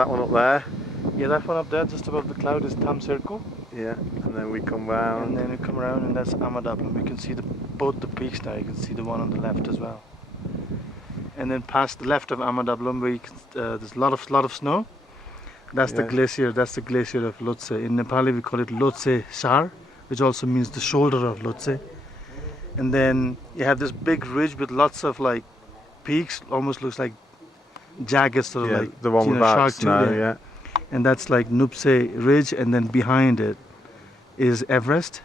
That one up there? Yeah, that one up there, just above the cloud, is Tam Circle. Yeah, and then we come round. And then we come around, and that's Amadablam. We can see both the peaks now. You can see the one on the left as well. And then past the left of Amadablam, where there's a lot of snow. That's the glacier. That's the glacier of Lhotse. In Nepali, we call it Lhotse Shar, which also means the shoulder of Lhotse. And then you have this big ridge with lots of like peaks, almost looks like jagged sort of like the one without shark snow, tooth, yeah. And that's like Nupse Ridge, and then behind it is Everest,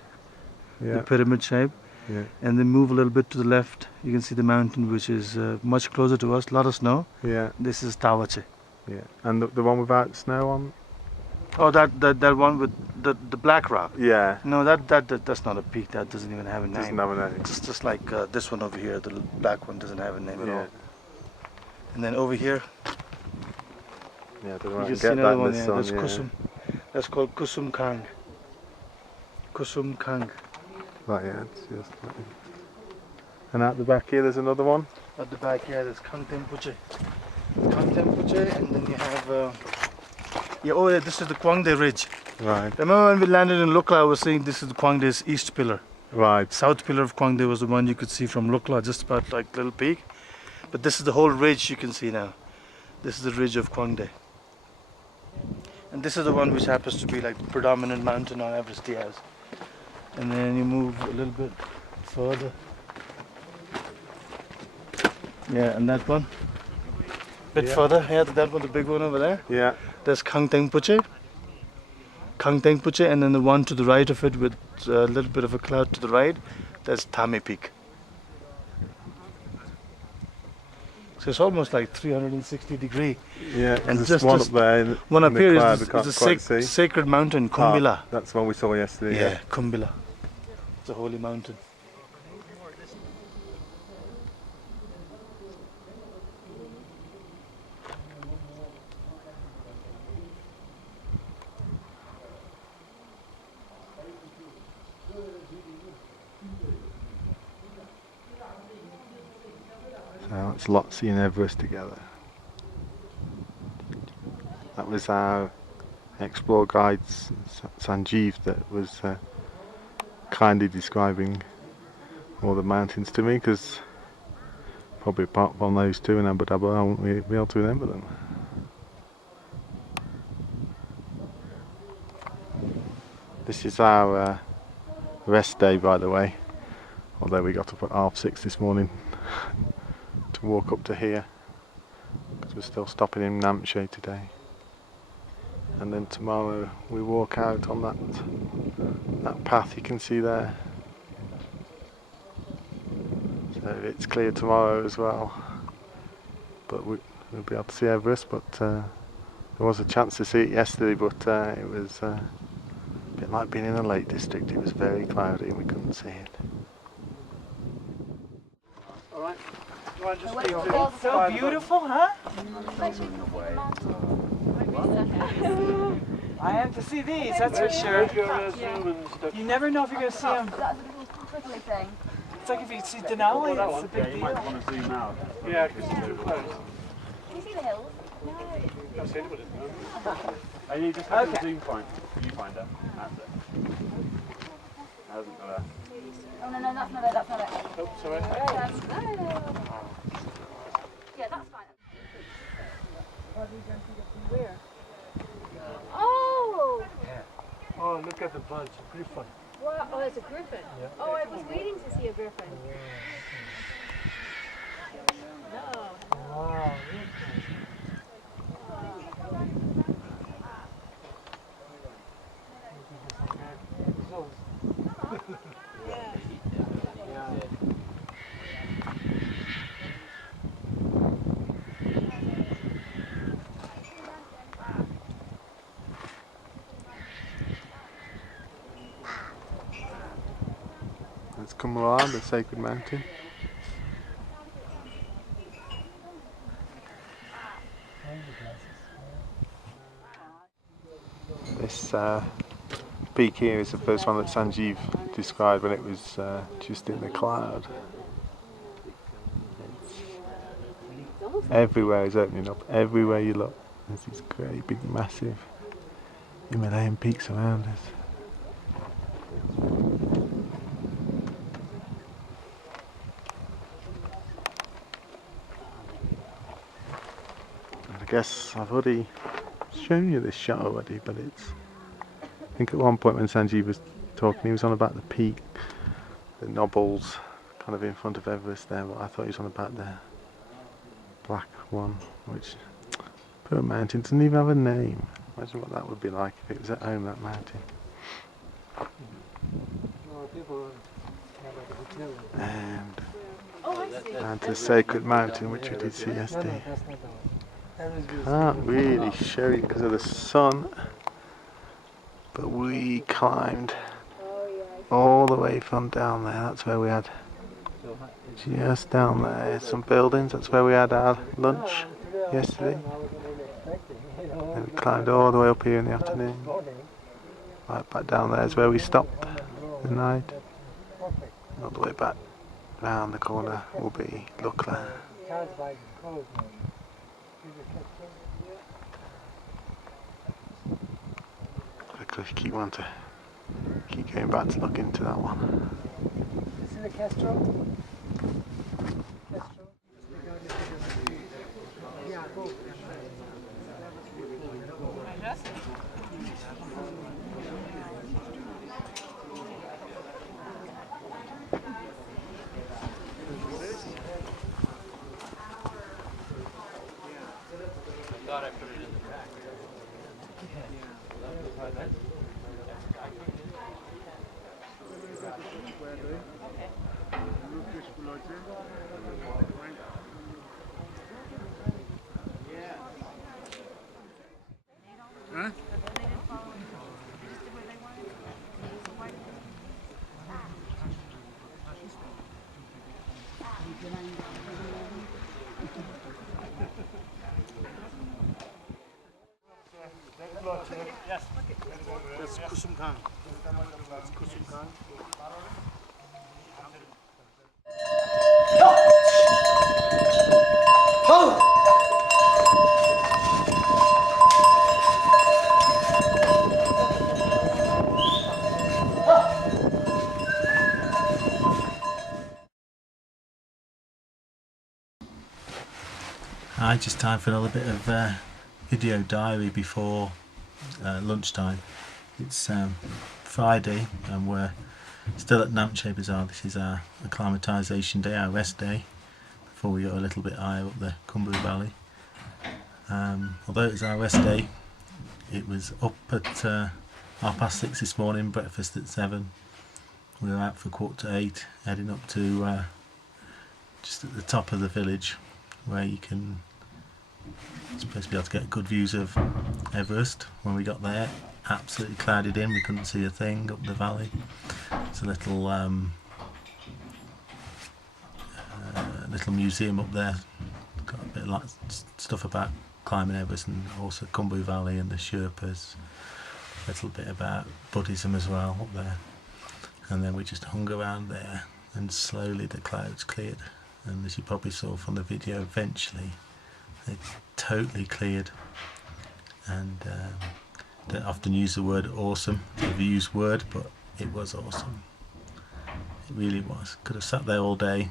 the pyramid shape. Yeah. And then move a little bit to the left, you can see the mountain, which is much closer to us. A lot of snow. Yeah. This is Tawache. Yeah. And the one without snow on? Oh, that one with the black rock. Yeah. No, that's not a peak. That doesn't even have a name. Doesn't have a name. It's just like this one over here. The black one doesn't have a name at all. And then over here. Yeah, you can see another one. Yeah, that's Kusum. That's called Kusum Kang. Kusum Kang. Right, yeah, it's just. And out the back here, there's another one. At the back here, there's Kangtem Puche. Kangtem Puche, and then you have. This is the Kwangde Ridge. Right. Remember when we landed in Lukla, I was saying this is the Kwangde's east pillar. Right. South pillar of Kwangde was the one you could see from Lukla, just about like little peak. But this is the whole ridge you can see now. This is the ridge of Kwangde. And this is the one which happens to be like the predominant mountain on Everest Diaz. And then you move a little bit further. Yeah, and that one. Bit further, yeah, that one, the big one over there. Yeah. There's Kangteng Puche. Kangteng Puche, and then the one to the right of it with a little bit of a cloud to the right, that's Tame Peak. So it's almost like 360 degree. Yeah, and there's one up there. One up in here cloud, is the sacred mountain, Kumbila. That's the one we saw yesterday. Yeah, Kumbila. It's a holy mountain. So it's Lhotse and Everest together. That was our Explore guide Sanjeev that was kindly describing all the mountains to me, because probably apart from those two in Abu Dhabi I won't be able to remember them. This is our rest day, by the way, although we got up at 6:30 this morning to walk up to here, because we're still stopping in Namche today. And then tomorrow we walk out on that path you can see there. So it's clear tomorrow as well. But we'll be able to see Everest, but there was a chance to see it yesterday, but it was a bit like being in a Lake District. It was very cloudy and we couldn't see it. Alright. It's so beautiful, huh? I have to see these, that's for sure. You never know if you're going to see them. That's a little twiddly thing. It's like if you see Denali, it's a big deal. You might want to zoom out. Yeah, because it's too close. Can you see the hills? No. I've seen it, but it's not. And you just have the zoom point. You find it. That's it. Hasn't got a... Oh, no, that's not it, that's not it. Oh, sorry. No. Yeah, that's fine. Where? Oh! Yeah. Oh, look at the birds, griffin. Wow. Oh, it's a griffin. Yeah. Oh, I was waiting to see a griffin. No. Wow. Let's come around the sacred mountain. This peak here is the first one that Sanjeev described when it was just in the cloud. Everywhere is opening up, everywhere you look. There's these great big massive Himalayan peaks around us. And I guess I've already shown you this shot already, but it's, I think at one point when Sanjeev was talking he was on about the peak, the knobbles kind of in front of Everest there, but I thought he was on about the black one, which poor mountain doesn't even have a name. Imagine what that would be like if it was at home, that mountain. And down to the sacred mountain, which we did see yesterday. Can't really show you because of the sun, but we climbed all the way from down there. That's where we had, just down there, some buildings. That's where we had our lunch yesterday. And we climbed all the way up here in the afternoon. Right back down there is where we stopped the night. All the way back round the corner will be Lukla. I keep wanting to keep going back to look into that one. Is it a Castro? Yes. That's Kusum Khan. That's Kusum Khan. Hi, just time for another bit of video diary before lunchtime. It's Friday and we're still at Namche Bazaar. This is our acclimatisation day, our rest day, before we go a little bit higher up the Khumbu Valley. Although it was our rest day, it was up at 6:30 this morning, breakfast at 7. We were out for 7:45, heading up to just at the top of the village where you can supposed to be able to get good views of Everest. When we got there, absolutely clouded in, we couldn't see a thing up the valley. It's a little little museum up there, got a bit of like stuff about climbing Everest and also Khumbu Valley and the Sherpas, a little bit about Buddhism as well up there. And then we just hung around there and slowly the clouds cleared, and as you probably saw from the video, eventually it totally cleared. And don't often use the word awesome, it's a overused word, but it was awesome. It really was. Could have sat there all day,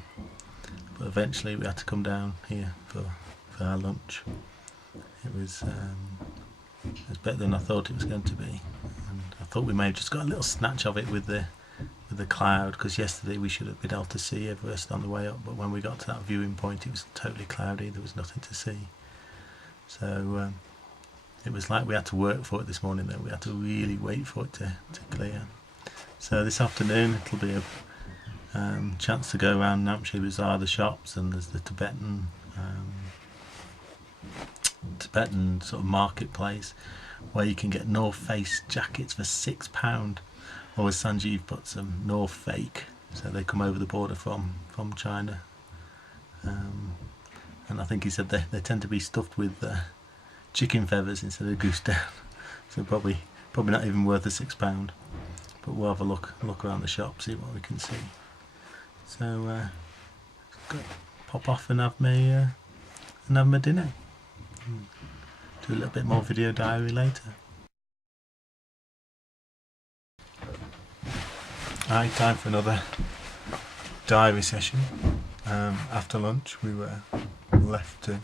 but eventually we had to come down here for our lunch. It was better than I thought it was going to be, and I thought we may have just got a little snatch of it with the cloud, because yesterday we should have been able to see Everest on the way up, but when we got to that viewing point it was totally cloudy, there was nothing to see. So it was like we had to work for it this morning, though. We had to really wait for it to clear. So this afternoon it'll be a chance to go around Namche Bazaar, the shops, and there's the Tibetan sort of marketplace where you can get North Face jackets for £6. Or as Sanjeev puts them, North Fake. So they come over the border from China. And I think he said they tend to be stuffed with chicken feathers instead of goose down. So probably not even worth the £6. But we'll have a look around the shop, see what we can see. So pop off and have my dinner. do a little bit more video diary later. Alright, time for another diary session. After lunch we were left to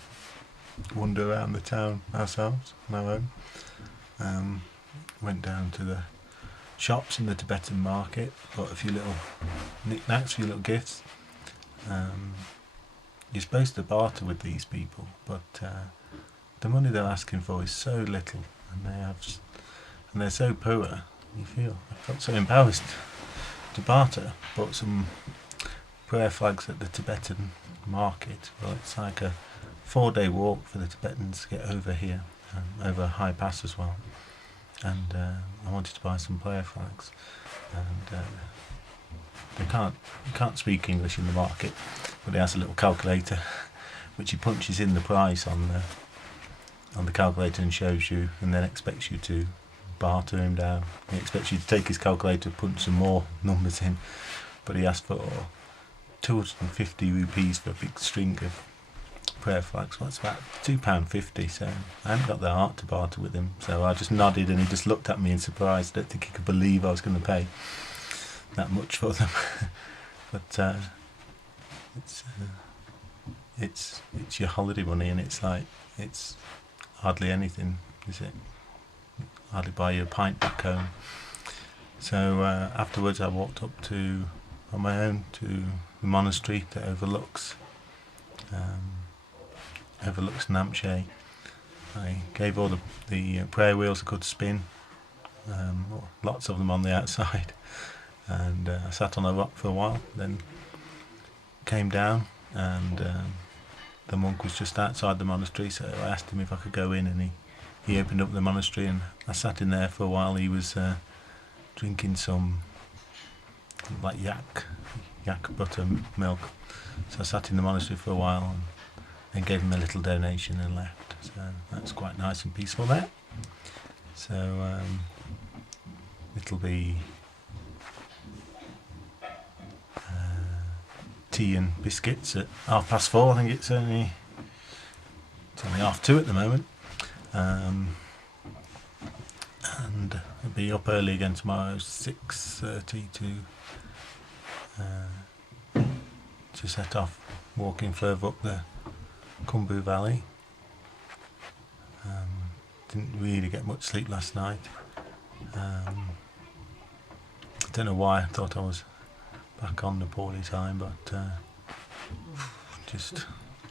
wander around the town ourselves on our own. Went down to the shops in the Tibetan market, bought a few little knickknacks, a few little gifts. You're supposed to barter with these people, but the money they're asking for is so little, and they're so poor. I felt so embarrassed to barter. Bought some prayer flags at the Tibetan market. Well, it's like a 4-day walk for the Tibetans to get over here, over a high pass as well. And I wanted to buy some prayer flags, and you can't speak English in the market, but he has a little calculator which he punches in the price on the calculator and shows you, and then expects you to barter him down. He expects you to take his calculator, punch some more numbers in, but he asked for 250 rupees for a big string of prayer flags. Well, it's about £2.50, so I haven't got the heart to barter with him, so I just nodded and he just looked at me in surprise. I don't think he could believe I was going to pay that much for them. But it's your holiday money, and it's hardly anything, is it? Hardly buy you a pint back home. So afterwards I walked up on my own to the monastery that overlooks Namche. I gave all the prayer wheels a good spin, lots of them on the outside, and I sat on a rock for a while, then came down, and the monk was just outside the monastery, so I asked him if I could go in, and he opened up the monastery, and I sat in there for a while. He was drinking some like yak buttermilk, so I sat in the monastery for a while and then gave him a little donation and left. So that's quite nice and peaceful there. So it'll be tea and biscuits at 4:30. I think it's only 2:30 at the moment. And I'll be up early again tomorrow, 6:30 to set off walking further up the Khumbu Valley. Didn't really get much sleep last night. I don't know why I thought I was back on Nepali time, but just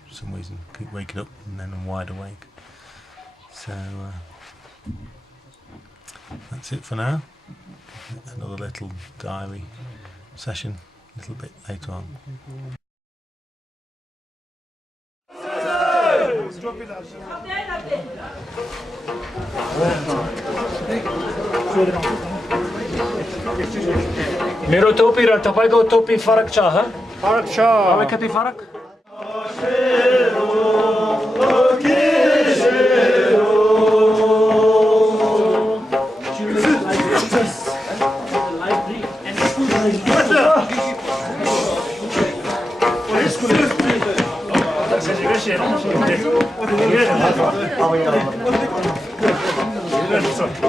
for some reason keep waking up and then I'm wide awake. So that's it for now. Another little diary session a little bit later on. मेरो टोपी र तपाईको टोपी फरक छ ह फरक छ अलिकति फरक Oh,